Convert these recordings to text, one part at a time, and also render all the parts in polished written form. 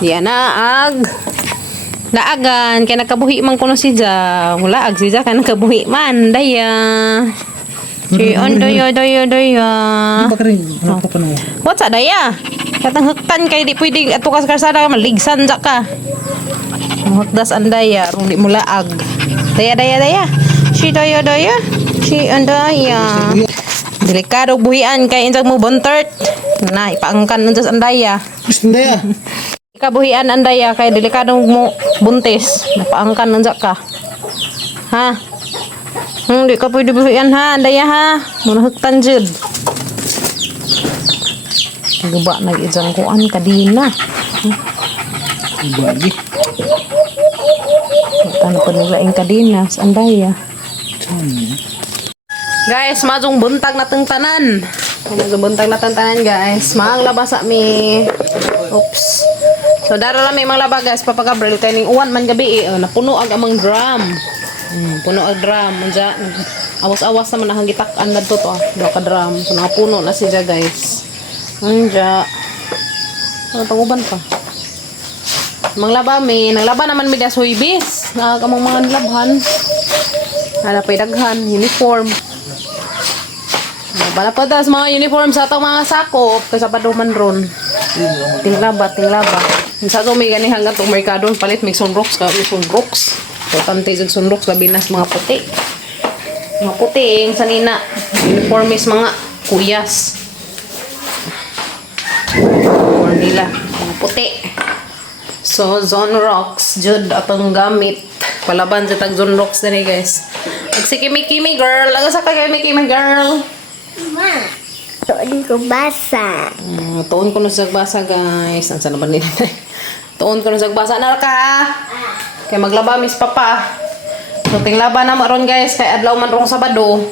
Di anaag. Laagan kay nakabuhi man kuno si Ja. Wala ag si Ja kay nakabuhi man daya. Si daya. Bakit rin? Ano pa pa What's daya? Katang huktan kay di pwede ato ka sa karsada maligsan ja ka. Hukdas andaya rong di mo laag. Daya. Si daya. Si andaya. Delikado buhian kay injag mo bontert. Na ipaangkan nun sa andaya. Hindi ah. Kabuhian andaya kay delikado mo buntis. Napaangkan nun sa ka. Ha? Di ka pwede buhian ha, andaya ha. Muna huktan jud. Guba nag-ijang kuan kadina. Bagi. Ano pa nila yung kadina sa andaya. Guys, majong buntag na tanan. Majong buntag na tanan guys. Manglabas sa mi. Oops. So dara lang may manglaba guys, Papa Gabriel kay ning uwan man gabi napuno ag amang drum. Puno ag drum unja awas-awas naman ang gitak-an nadto to do ka drum. So nakapuno na siya guys. Unja. Ano tanguban pa? Manglaba mi, naglaba naman mi das huibis. Kamong mga nilabhan. Hala pay daghan uniform. Bala pa das mga uniform sa atong mga sakop kaysa paduman ron. Tinglaba. Sa to may gani hanggang tong merkado palit may sunrocks ka, may sunrocks. So tante jud sunrocks labi nas mga puti. Mga puting sanina uniformis mga kuyas. Or nila mga puti. So zone rocks jud atong gamit. Palaban sa tag zone rocks diri guys. Agsikimi-kimi girl, aga sa kimi-kimi girl. Ma, tuon ko basa. Tuon ko na sa basa guys. Ang sana ba nila? Tuon ko na sa basa na ka. Kaya maglaba mis papa. So tinglaba na maron guys kay adlaw man rong Sabado.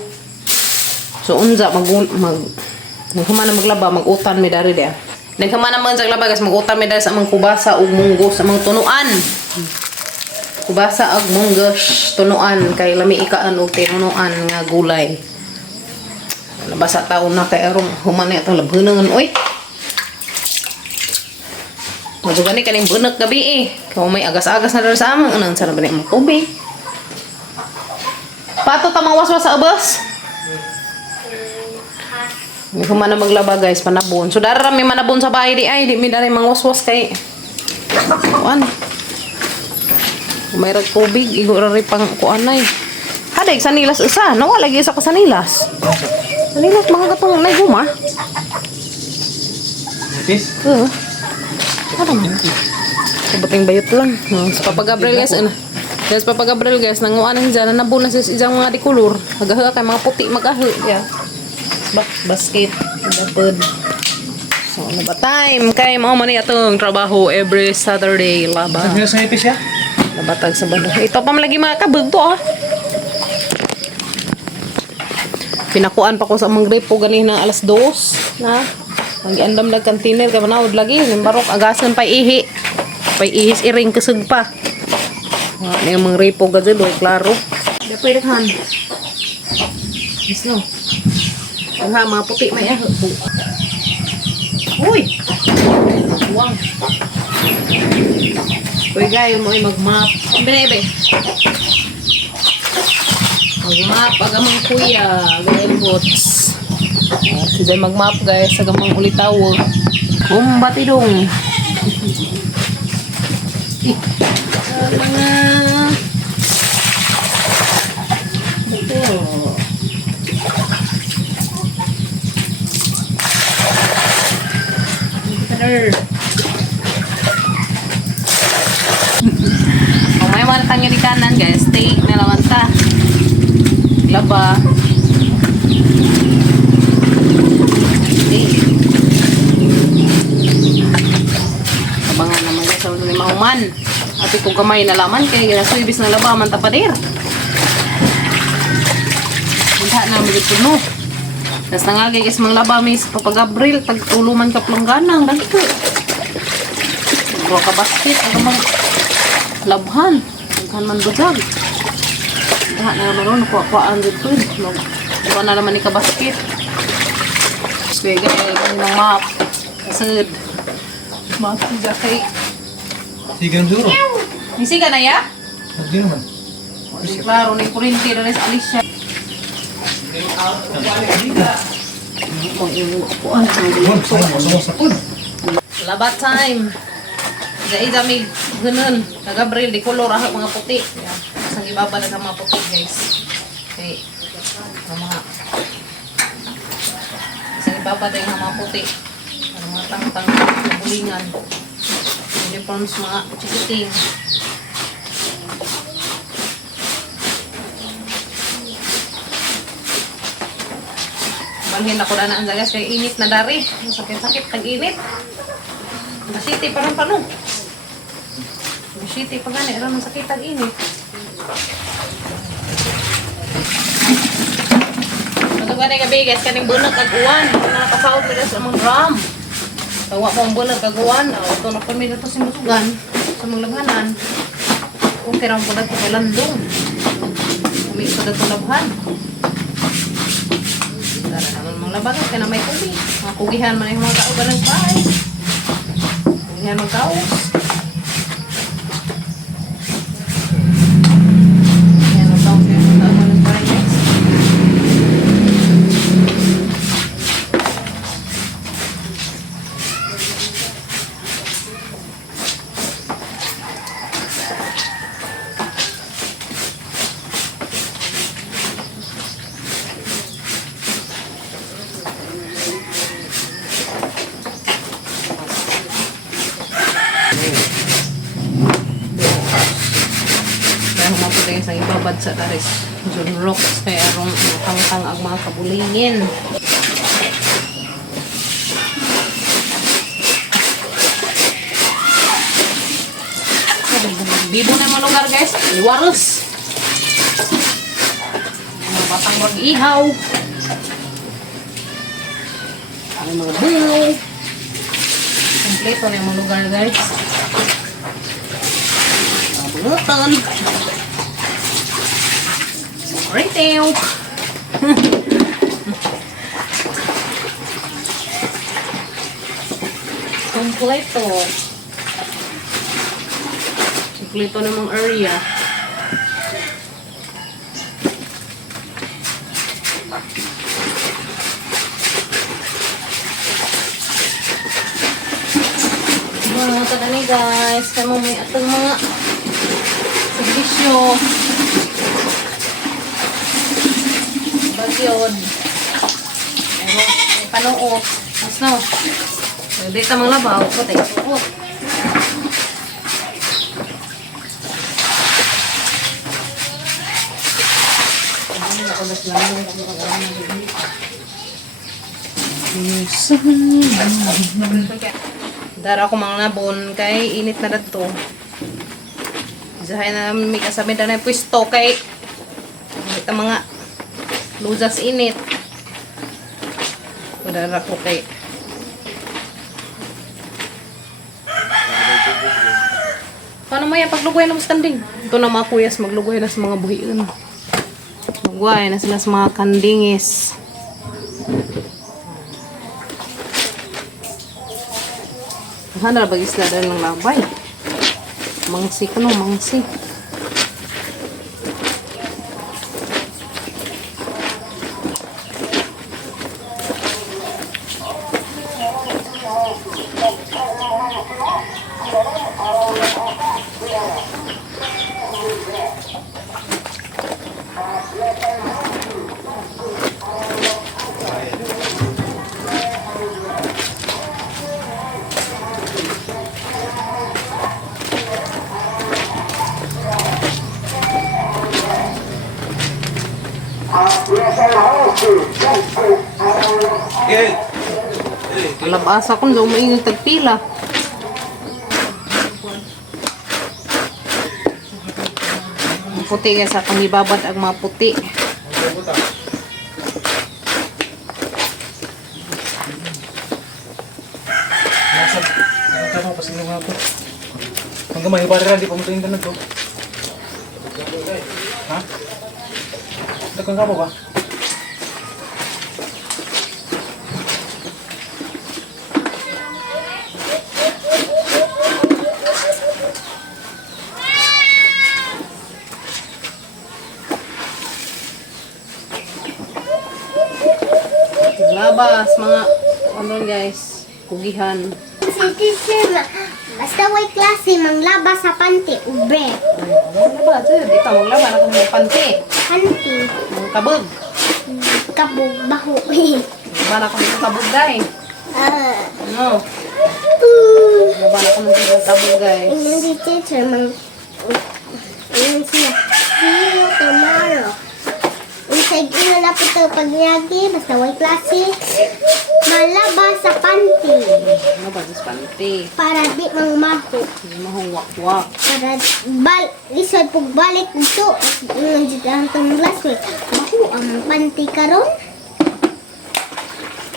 So unza humana maglaba magutan mi dari dia. Then humana man sa glaba guys magutan mi dari sa among kubasa ug munggo sa among tunuan. Kubasa ag munggos tunuan kay lami ikaan og tinuan nga gulay. Nabasa taon na kay arong humana itong labhunangan oy. Madugani kaning bunak gabi Kung may agas-agas na sa amang anang sana ba ni mo tubig. Pato ta mangwaswas sa abas. Hindi humana maglaba guys panabon. So dara may manabon sa bahay di mi dara mangwaswas kay kuan. May rag tubig, igura rin pang kuanay. Haday, sanilas isa. Nawa, lagi isa ka sanilas. Sanilas, mga katong naguma. Ipis? Ano mo? Kabating bayot lang. Sa Papa Gabriel guys, Guys, Papa Gabriel guys, nanguanan dyan, nanabunan sa isang mga dikulor. Magaha kay mga puti, magaha. Yeah. Basket. Dapod. So, ano ba time? Kay mga mani atong trabaho every Saturday. Laba. Ano sa ipis ya? Nabatag sa bando. Ito pa malagi mga kabog to Pinakuan pa ko sa mga gripo ganin na alas 2 na. Ang giandam dag container kay manawod lagi nimbarok agasan pa ihi. Pay ihis iring kusog pa. Ni mga gripo gadyo klaro. Di pwede kan. Isno. Ang mga puti may Uy. Wang. Uy guys, mo mag-map. Bebe. Mag-map agamang kuya, gayang bots. Sige mag-map guys, agamang ulitaw. Batidong. Mga may wantang yung kanan guys, steak na lawanta. Laba. Steak. Abangan naman guys, sa mga mahuman. At kung kamay na laman, kaya ginasuibis na laba, man tapadir. Hindi na magituno. Tapos nangagay guys, mga laba, may Papa Gabriel, tagtuluman ka plangganang, dagito. Bro ka basket, ang mga labhan. Aghan man bujag. Aghan na naman nakuha-kuhaan dito. Diba na naman ni ka basket. Swega ng map. Kasad. Map siya kay Sige naman siguro. Isi ka na ya? Hindi naman. Klaro, ni kurinti na rin sa Alicia. Buwan, masama sa pod. Labat time. Dahil dami ganun. Nag-Gabriel, di color ahak mga puti. Yan. Isang ibaba na sa mga puti, guys. Okay. Mga isang ibaba na yung mga puti. Ano mga tang-tang na bulingan. Uniforms mga chikiting. Balhin ako na ang guys kay init na dari. Sakit-sakit tag-init. Masiti pa rin pa no. Masiti pa gani. Alam ang sakit tag-init. Ano ba na gabi guys? Kaning bunag kag-uwan. Ano nakasahod nila sa mga drum. Tawa mo ang bunag kag-uwan. Ito na kami na ito sa musugan. Sa mga labhanan. Okay lang po na ito kay landong. Kami ito na ito labhan. Dara naman mga labagat ka na may kugi. Mga kugihan man yung mga kauban ng bahay. Kugihan ng kaos. Kugihan ng kaos yung mga kauban ng bahay guys. Kaya humaputin sa ibabad sa taris. John Rocks kaya arong tangtang ang mga kabulingin. Bibo na yung mga lugar guys. Liwaros. Mga batang mag-ihaw. Ang mga bungaw. Kompleto na yung mga lugar guys. Mga bulutan. Retail. Kompleto. Kompleto namang area. Mga tagani guys, kamo may atong mga servisyo. Bagyod. May panuot. Mas no. Hindi ta mga labaw. Puti. Puti. Dara ko mga nabon kay init na dato. Isahay na may kasabi na pwesto kay ito mga luzas init. Dara ko kay paano maya paglugoy na standing? Ito na mga kuyas maglugoy na sa mga buhian. Maglugoy na sila sa mga kandingis. Hana bagis na dahil ng labay. Mangsi ka no, mangsi. Alabasa ko, hindi umaingay tagpila. Puti guys, akong ibabad ang mga puti. Nasa pa sila mga po. Hanggang may barera, di pa mo ito yung ganun to. Ha? Dagang ka mo ba? labas, mga ano guys, kugihan. Si teacher, basta way klase, manglaba sa panty, ubre. Labas, di ka maglaba na kung may panty. Panty, Ang kabog. kabog, baho. Laba na kung may kabog guys. Ano? Laba na kung may kabog guys. Yung si teacher, yung siya, see you tomorrow. Inside ino na po ito pagyagi, basta way klase, malaba sa panty. Labas sa panty. Para di mangmaho. Hindi mahungwak-wak. Para lisod pag balik ito, yung dito ang classmate, baho ang panty karon.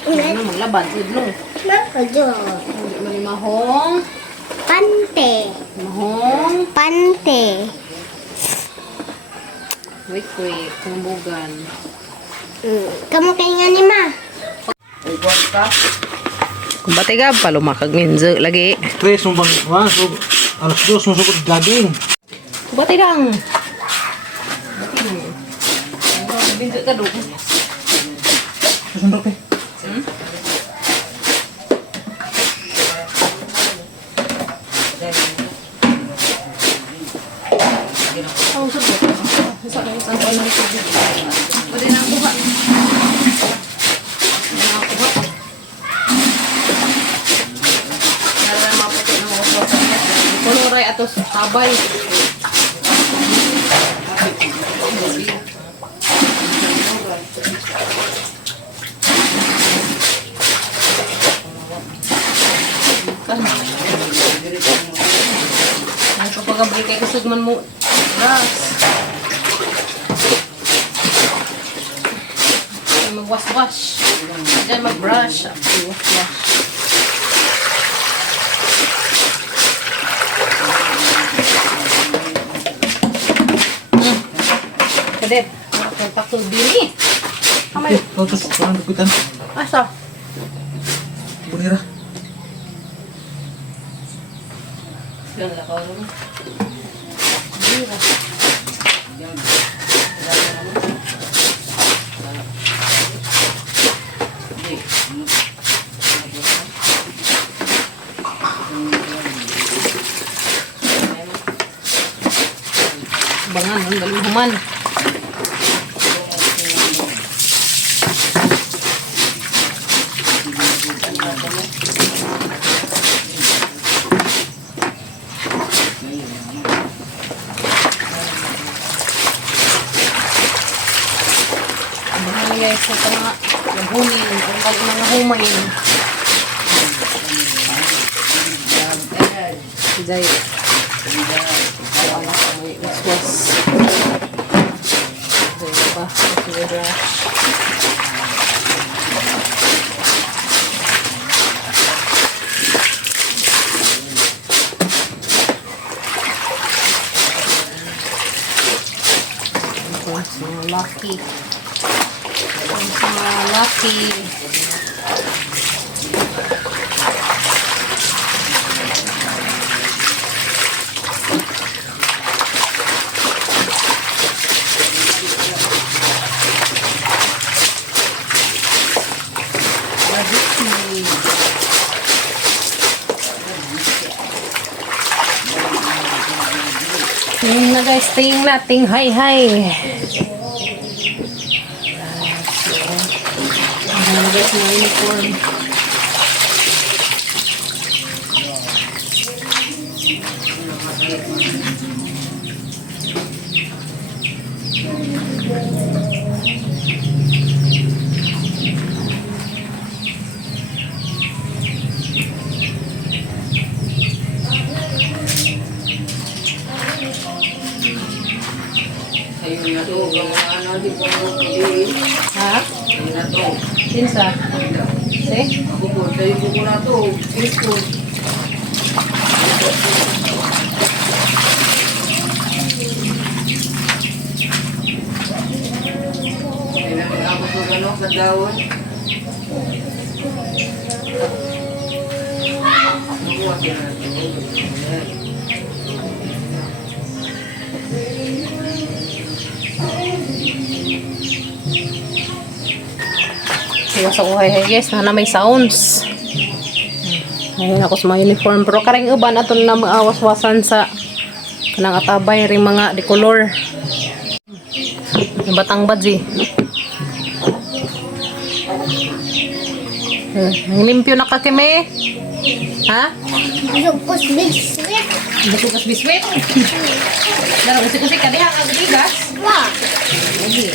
Ano maglabas, no? Nakadyo. Hindi malimahong. Pante. Mahong. Pante. Wait, kumbugan. Kamu kay nga ni ma. Ay, kuwan ka. Kung batigab, palumakag minzo lagi. Tres mo bang, ha? So, alas dos mo sukod gading. Bati lang. Binzo ka doon. Susundok eh. Oh, sabi. Isa kayo sa ano ng tubig. Pwede na kuha. Kuha. Nara maputi ng mga kuha. Kuluray ato sabay. Kapag abri kay kasugman mo brush. Mag-wash-wash. Diyan mag-brush. Wash-wash. Kadep. Takot dini. Kamay. Kau terus, kurang dupitan. Asa? Bunira. Yan lang ako. Bangan, ang galing human. Bangan guys, ito mga labunin, ang galing mga humayin. Jai. Anak kami was. Diba? Diba? Mga lucky. Mga lucky. Tingin na guys, tingin nating hi. Ayan guys, mga unicorn. Ha? Pinsa? Si? Iwas ako kay guys na may sounds. Ayun ako sa mga uniform. Pero karing uban ato na maawas-wasan sa kanang atabay ring mga decolor. Yung batang badji. Limpyo na ka Kime? Ha? Lupos biswit. Basukas biswit. Daro usik-usik ka diha ka bigas. Wah. Lagi.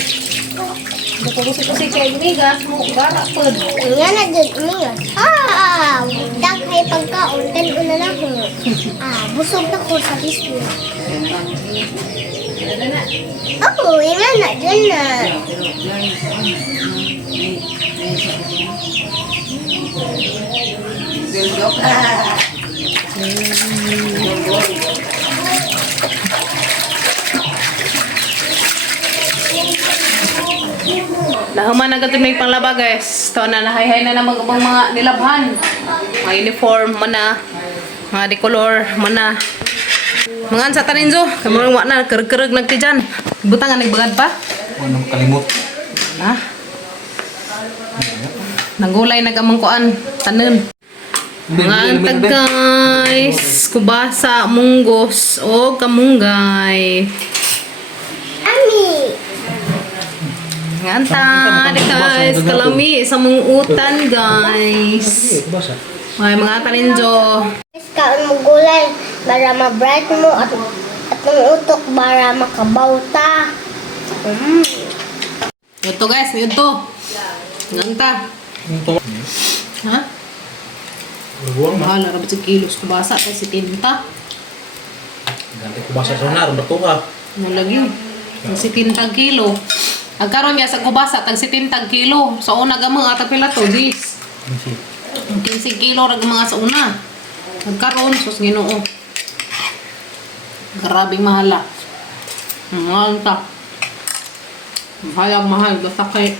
Usik-usik kay bigas mo gara pod. Nga na dyan, umingas. Daghay pagkaon, talo na lang ko. Busog na ko sa biskuit. Oo, nga na dyan na. Nahuman na gato may panglaba guys. Ito na nahay-hay na naman ubang mga nilabhan. Mga uniform mana. Mga decolor mana. Mga ansa taninjo. Kamurang wak na kereg-kereg nagti dyan. Butang nga nagbagad pa. Ano kalimot? Ha? Nagulay nagamangkuan. Tanem. Mga antag guys. Kubasa, munggos. O kamunggay. Ami. Nganta, guys. Kalami sa mong utan, guys. Basa. Ay, mga taninjo. Kaon mo gulay para ma-bright mo at ng utok para makabauta. Ito, guys. Ito. Nganta. Ito. Ha? Buwang ma. Mahal na rabat sa kilos. Kubasa, kasi tinta. Ganti ko basa sa nar, bato ka. Nalagi. Kasi tintag kilo. Ang karon niya sa kubasa, tag si tintag kilo. Sa una gamang atag pila to, dis. Ang 15 kilo rag mga sa una. Nagkaroon, sus ginoo. Grabing mahala. Mahal ta. Mahal. Basta kay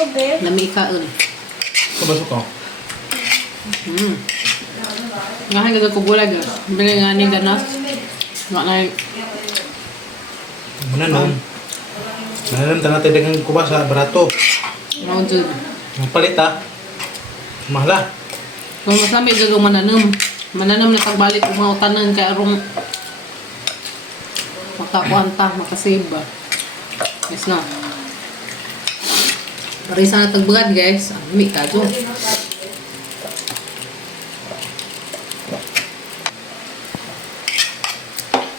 Okay. lami kaon. Kabasok ka. Ngayon gagawin ko bulag. Bili nga ni ganas. Nga na Mananom. Mananom ta natin daghang kubasa barato. yung dyan. Ang palit ha. Mahal. Kung mas namin gagawin mananam. Mananam na pagbalik kung mga utanan kaya arong makakuanta, makasave ba. Yes na. Para isa na tagbagad guys. Ang mi ka dyan.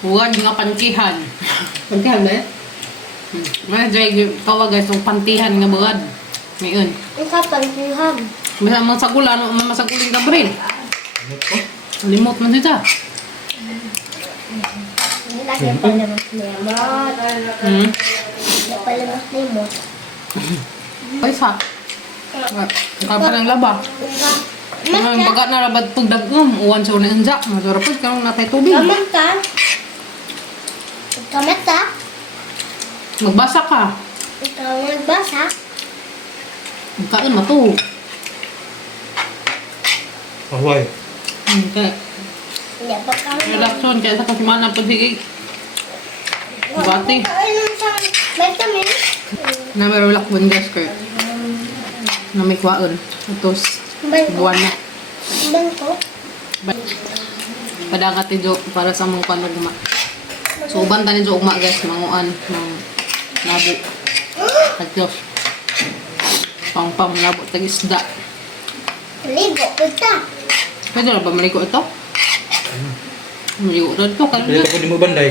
Huwag nga pantihan. Pantihan ba eh? May dyan kawa guys yung pantihan nga bagad. Ngayon. Ikaw pantuham. May mga sagulan, may masaguling ka rin. Ano ko? Limot man dito. Hindi kasi palamas limot. Hindi palamas limot. Ay sa. Kapa ng laba. Ang bagat na rabat pagdagom. Uwan sa unang anjak. Masarapod ka nung natay tubig. Kaman ka? Kamat ka? Magbasa ka. Ikaw nagbasa? Magkain mo to. Away. Kaya Hindi pa ka. relaxon. Kaya sa kasimana pagsigig. Bati. Ano sa vitamin? Na may relaxon guys kayo. Na may kwaon. Atos. Buwan na. Bangko? Padangat ni Jo para sa mga kanong guma. So uban ta ni Jo ugma guys. Manguan. Ng labo. At Diyos. Pang labo tag isda. Ligo kita. Pwede na ba maligo ito? Maligo rin ito. Pili Kalina. ko di mo banday.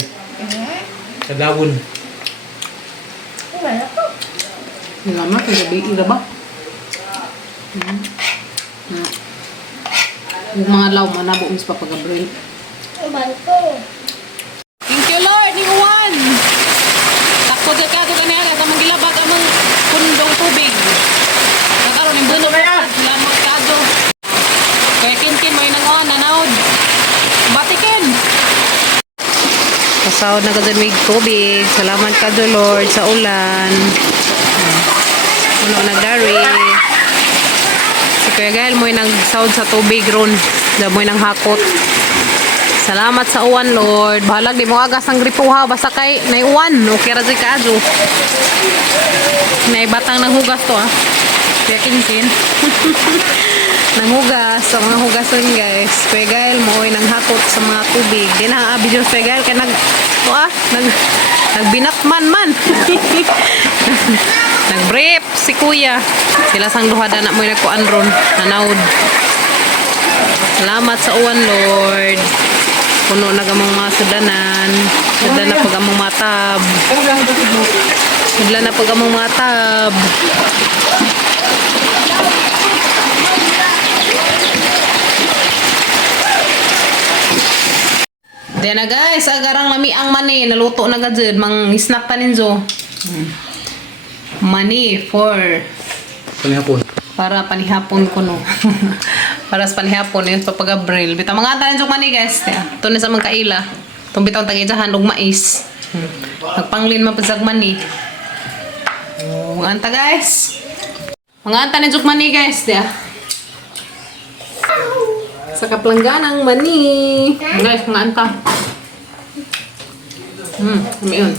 Sa dawon. Wala ko. Salamat. Ang gabi ira ba? Yung mga law, manabo mis pa pag-abril. Bangko. Thank you Lord, ni Juan! Takpo ka ka kanina sa mga gilabag among pundong tubig. Nakaroon yung buno ba? Salamat ka do. Kaya kinkin mo yung nanguhan, nanaod. Batikin! Pasahod na ka dyan may tubig. Salamat ka do Lord sa ulan. Puno nagdari. Si Kuya Gael mo yung nagsahod sa tubig ron. Dahil mo yung hakot. Salamat sa uwan, Lord. Bahalag di mo agas ang gripuha. Basta kay naiuwan. Okay ra ka adyo. Naibatang ng hugas to Kaya kinsin. Nanghugas sa mga hugasan guys. Pegail mo ay nanghakot sa mga tubig. Di na ang abidyo pegail kaya nagbinatman man. Nagbrief si kuya. Sila sang duha na mo nagkuan ron. Nanawd. Salamat sa uwan, Lord. Puno na gamang mga sudanan. Sudlan na pag among matab. Sudlan na pag among matab. Then na guys, agarang lami ang mani. Naluto na gajud. Mang snack ta ninyo. Mani for Panihapon. para panihapon ko no. Para sa panihapon yung papagabril. Bitaw mga tanin jok mani guys. Ito na sa mga kaila. Itong bitaw tagijahan og mais. Nagpanglin mapasag mani. Mga anta guys. Mga anta ni jok mani guys. Sa kaplangganang mani. Guys, mga anta. Kami yun.